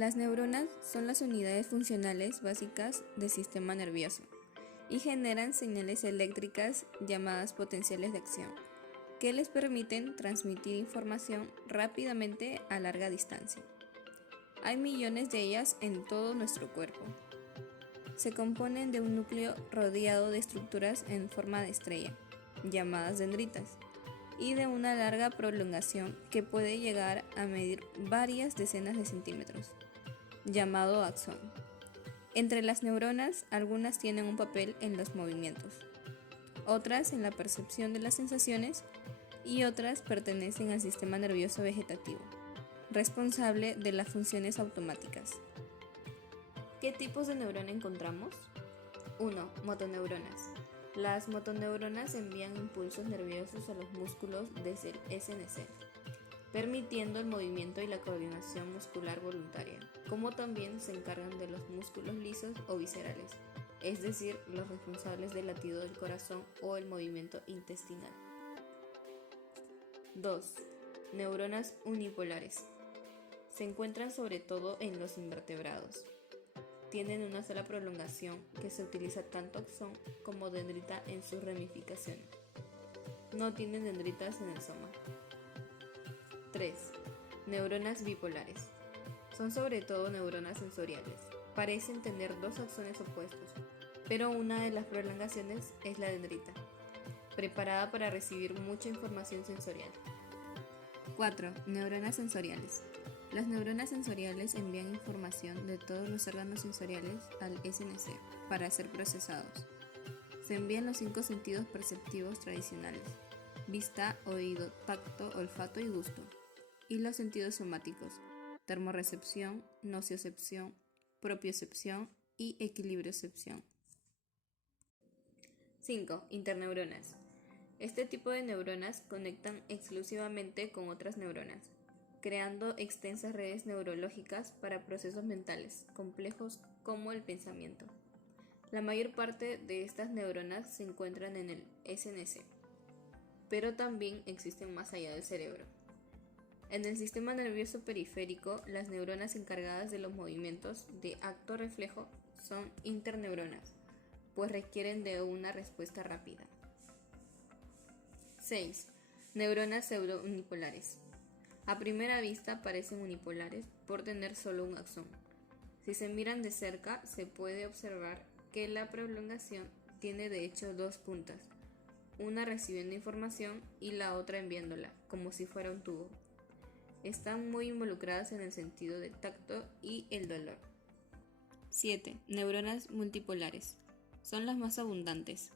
Las neuronas son las unidades funcionales básicas del sistema nervioso y generan señales eléctricas llamadas potenciales de acción, que les permiten transmitir información rápidamente a larga distancia. Hay millones de ellas en todo nuestro cuerpo. Se componen de un núcleo rodeado de estructuras en forma de estrella, llamadas dendritas, y de una larga prolongación que puede llegar a medir varias decenas de centímetros, llamado axón. Entre las neuronas, algunas tienen un papel en los movimientos, otras en la percepción de las sensaciones y otras pertenecen al sistema nervioso vegetativo, responsable de las funciones automáticas. ¿Qué tipos de neurona encontramos? 1. Motoneuronas. Las motoneuronas envían impulsos nerviosos a los músculos desde el SNC, permitiendo el movimiento y la coordinación muscular voluntaria, como también se encargan de los músculos lisos o viscerales, es decir, los responsables del latido del corazón o el movimiento intestinal. 2. Neuronas unipolares. Se encuentran sobre todo en los invertebrados. Tienen una sola prolongación que se utiliza tanto axón como dendrita en sus ramificaciones. No tienen dendritas en el soma. 3. Neuronas bipolares. Son sobre todo neuronas sensoriales. Parecen tener dos axones opuestos, pero una de las prolongaciones es la dendrita, preparada para recibir mucha información sensorial. 4. Neuronas sensoriales. Las neuronas sensoriales envían información de todos los órganos sensoriales al SNC para ser procesados. Se envían los 5 sentidos perceptivos tradicionales: vista, oído, tacto, olfato y gusto, y los sentidos somáticos: termorrecepción, nociocepción, propiocepción y equilibriocepción. 5. Interneuronas. Este tipo de neuronas conectan exclusivamente con otras neuronas, creando extensas redes neurológicas para procesos mentales complejos como el pensamiento. La mayor parte de estas neuronas se encuentran en el SNC, pero también existen más allá del cerebro. En el sistema nervioso periférico, las neuronas encargadas de los movimientos de acto reflejo son interneuronas, pues requieren de una respuesta rápida. 6. Neuronas pseudounipolares. A primera vista parecen unipolares por tener solo un axón. Si se miran de cerca, se puede observar que la prolongación tiene de hecho dos puntas, una recibiendo información y la otra enviándola, como si fuera un tubo. Están muy involucradas en el sentido del tacto y el dolor. 7. Neuronas multipolares. Son las más abundantes.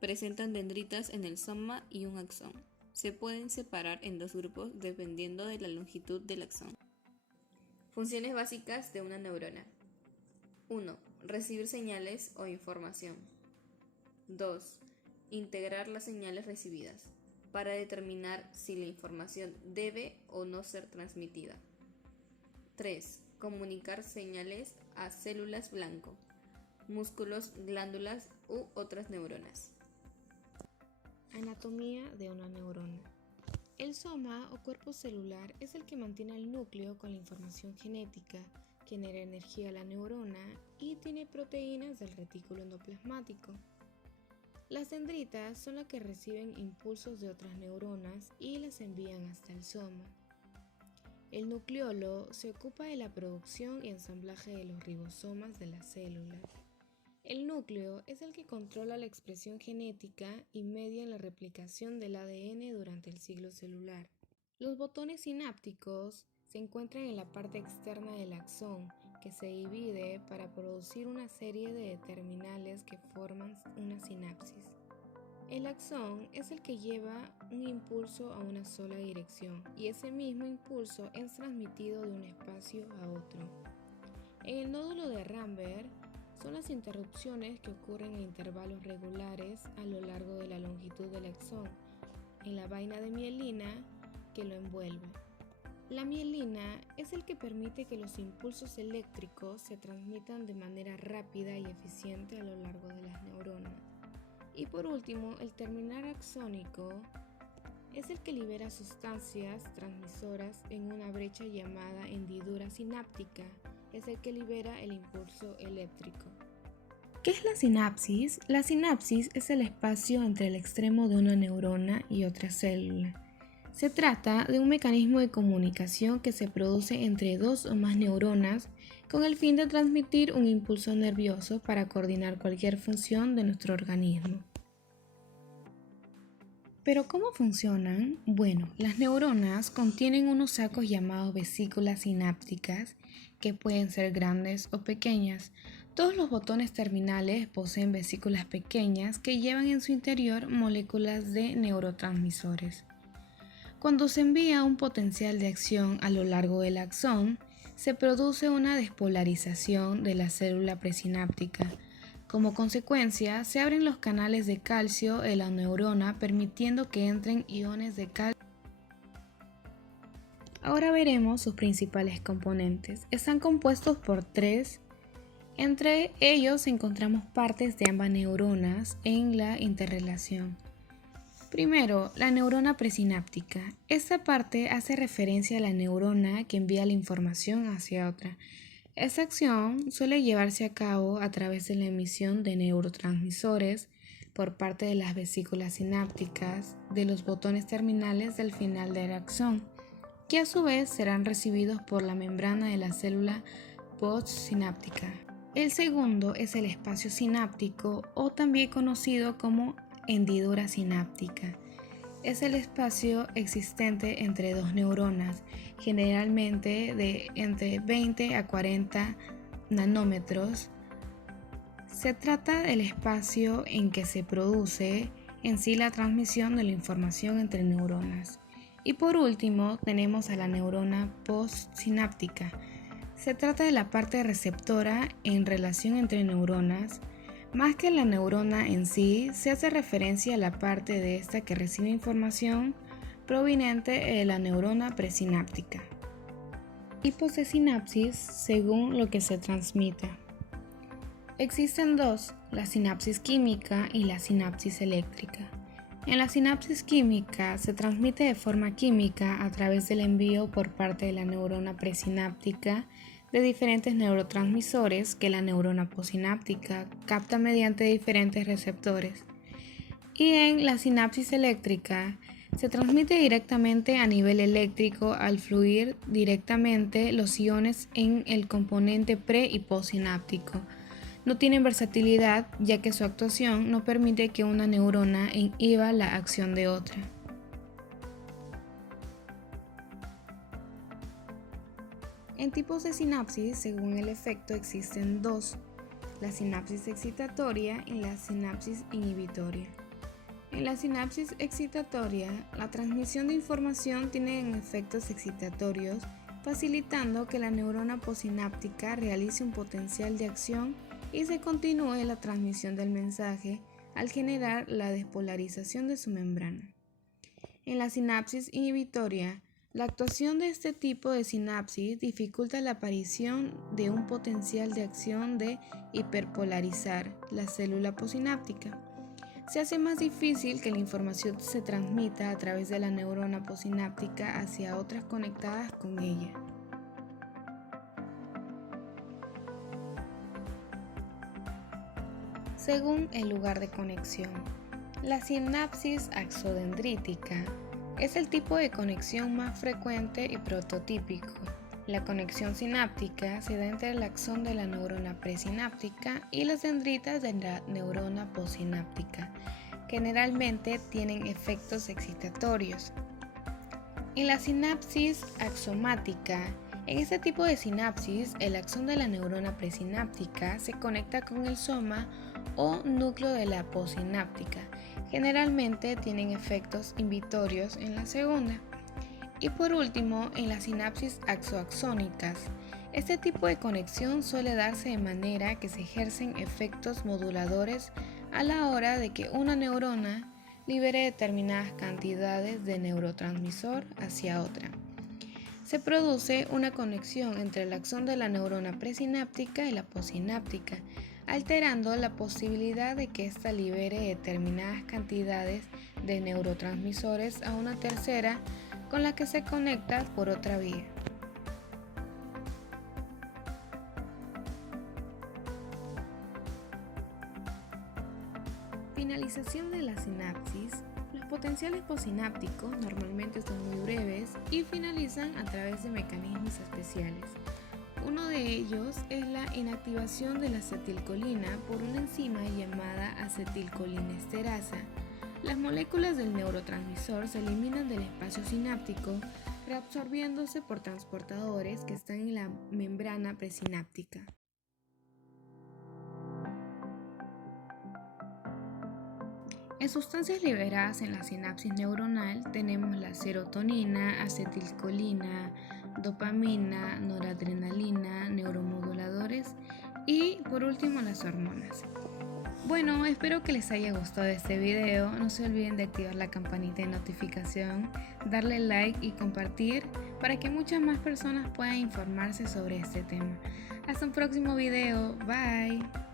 Presentan dendritas en el soma y un axón. Se pueden separar en dos grupos dependiendo de la longitud del axón. Funciones básicas de una neurona. 1. Recibir señales o información. 2. Integrar las señales recibidas para determinar si la información debe o no ser transmitida. 3. Comunicar señales a células blanco, músculos, glándulas u otras neuronas. Anatomía de una neurona. El soma o cuerpo celular es el que mantiene el núcleo con la información genética, genera energía a la neurona y tiene proteínas del retículo endoplasmático. Las dendritas son las que reciben impulsos de otras neuronas y las envían hasta el soma. El nucleolo se ocupa de la producción y ensamblaje de los ribosomas de las células. El núcleo es el que controla la expresión genética y media en la replicación del ADN durante el ciclo celular. Los botones sinápticos se encuentran en la parte externa del axón, que se divide para producir una serie de terminales que forman una sinapsis. El axón es el que lleva un impulso a una sola dirección y ese mismo impulso es transmitido de un espacio a otro. En el nódulo de Ramberg son las interrupciones que ocurren en intervalos regulares a lo largo de la longitud del axón, en la vaina de mielina que lo envuelve. La mielina es el que permite que los impulsos eléctricos se transmitan de manera rápida y eficiente a lo largo de las neuronas. Y por último, el terminal axónico Es el que libera sustancias transmisoras en una brecha llamada hendidura sináptica. Es el que libera el impulso eléctrico. ¿Qué es la sinapsis? La sinapsis es el espacio entre el extremo de una neurona y otra célula. Se trata de un mecanismo de comunicación que se produce entre dos o más neuronas con el fin de transmitir un impulso nervioso para coordinar cualquier función de nuestro organismo. ¿Pero cómo funcionan? Bueno, las neuronas contienen unos sacos llamados vesículas sinápticas que pueden ser grandes o pequeñas. Todos los botones terminales poseen vesículas pequeñas que llevan en su interior moléculas de neurotransmisores. Cuando se envía un potencial de acción a lo largo del axón, se produce una despolarización de la célula presináptica. Como consecuencia, se abren los canales de calcio en la neurona permitiendo que entren iones de calcio. Ahora veremos sus principales componentes. Están compuestos por tres. Entre ellos encontramos partes de ambas neuronas en la interrelación. Primero, la neurona presináptica. Esta parte hace referencia a la neurona que envía la información hacia otra. Esta acción suele llevarse a cabo a través de la emisión de neurotransmisores por parte de las vesículas sinápticas de los botones terminales del final del axón, que a su vez serán recibidos por la membrana de la célula postsináptica. El segundo es el espacio sináptico, o también conocido como hendidura sináptica. Es el espacio existente entre dos neuronas, generalmente de entre 20 a 40 nanómetros. Se trata del espacio en que se produce en sí la transmisión de la información entre neuronas. Y por último tenemos a la neurona postsináptica. Se trata de la parte receptora en relación entre neuronas. Más que la neurona en sí, se hace referencia a la parte de esta que recibe información proveniente de la neurona presináptica. Tipos de sinapsis según lo que se transmita. Existen dos, la sinapsis química y la sinapsis eléctrica. En la sinapsis química se transmite de forma química a través del envío por parte de la neurona presináptica de diferentes neurotransmisores que la neurona postsináptica capta mediante diferentes receptores. Y en la sinapsis eléctrica se transmite directamente a nivel eléctrico al fluir directamente los iones en el componente pre- y postsináptico. No tienen versatilidad ya que su actuación no permite que una neurona inhiba la acción de otra. En tipos de sinapsis, según el efecto, existen dos, la sinapsis excitatoria y la sinapsis inhibitoria. En la sinapsis excitatoria, la transmisión de información tiene efectos excitatorios, facilitando que la neurona postsináptica realice un potencial de acción y se continúe la transmisión del mensaje al generar la despolarización de su membrana. En la sinapsis inhibitoria, la actuación de este tipo de sinapsis dificulta la aparición de un potencial de acción de hiperpolarizar la célula postsináptica. Se hace más difícil que la información se transmita a través de la neurona postsináptica hacia otras conectadas con ella. Según el lugar de conexión, la sinapsis axodendrítica es el tipo de conexión más frecuente y prototípico. La conexión sináptica se da entre el axón de la neurona presináptica y las dendritas de la neurona postsináptica. Generalmente tienen efectos excitatorios. En la sinapsis axomática, en este tipo de sinapsis, el axón de la neurona presináptica se conecta con el soma o núcleo de la postsináptica. Generalmente tienen efectos inhibitorios en la segunda. Y por último, en las sinapsis axoaxónicas, este tipo de conexión suele darse de manera que se ejercen efectos moduladores a la hora de que una neurona libere determinadas cantidades de neurotransmisor hacia otra. Se produce una conexión entre el axón de la neurona presináptica y la postsináptica. alterando la posibilidad de que ésta libere determinadas cantidades de neurotransmisores a una tercera con la que se conecta por otra vía. Finalización de la sinapsis. Los potenciales postsinápticos normalmente son muy breves y finalizan a través de mecanismos especiales. Uno de ellos es la inactivación de la acetilcolina por una enzima llamada acetilcolinesterasa. Las moléculas del neurotransmisor se eliminan del espacio sináptico, reabsorbiéndose por transportadores que están en la membrana presináptica. En sustancias liberadas en la sinapsis neuronal tenemos la serotonina, acetilcolina, dopamina, noradrenalina, neuromoduladores y por último las hormonas. Bueno, espero que les haya gustado este video. No se olviden de activar la campanita de notificación, darle like y compartir para que muchas más personas puedan informarse sobre este tema. Hasta un próximo video. Bye.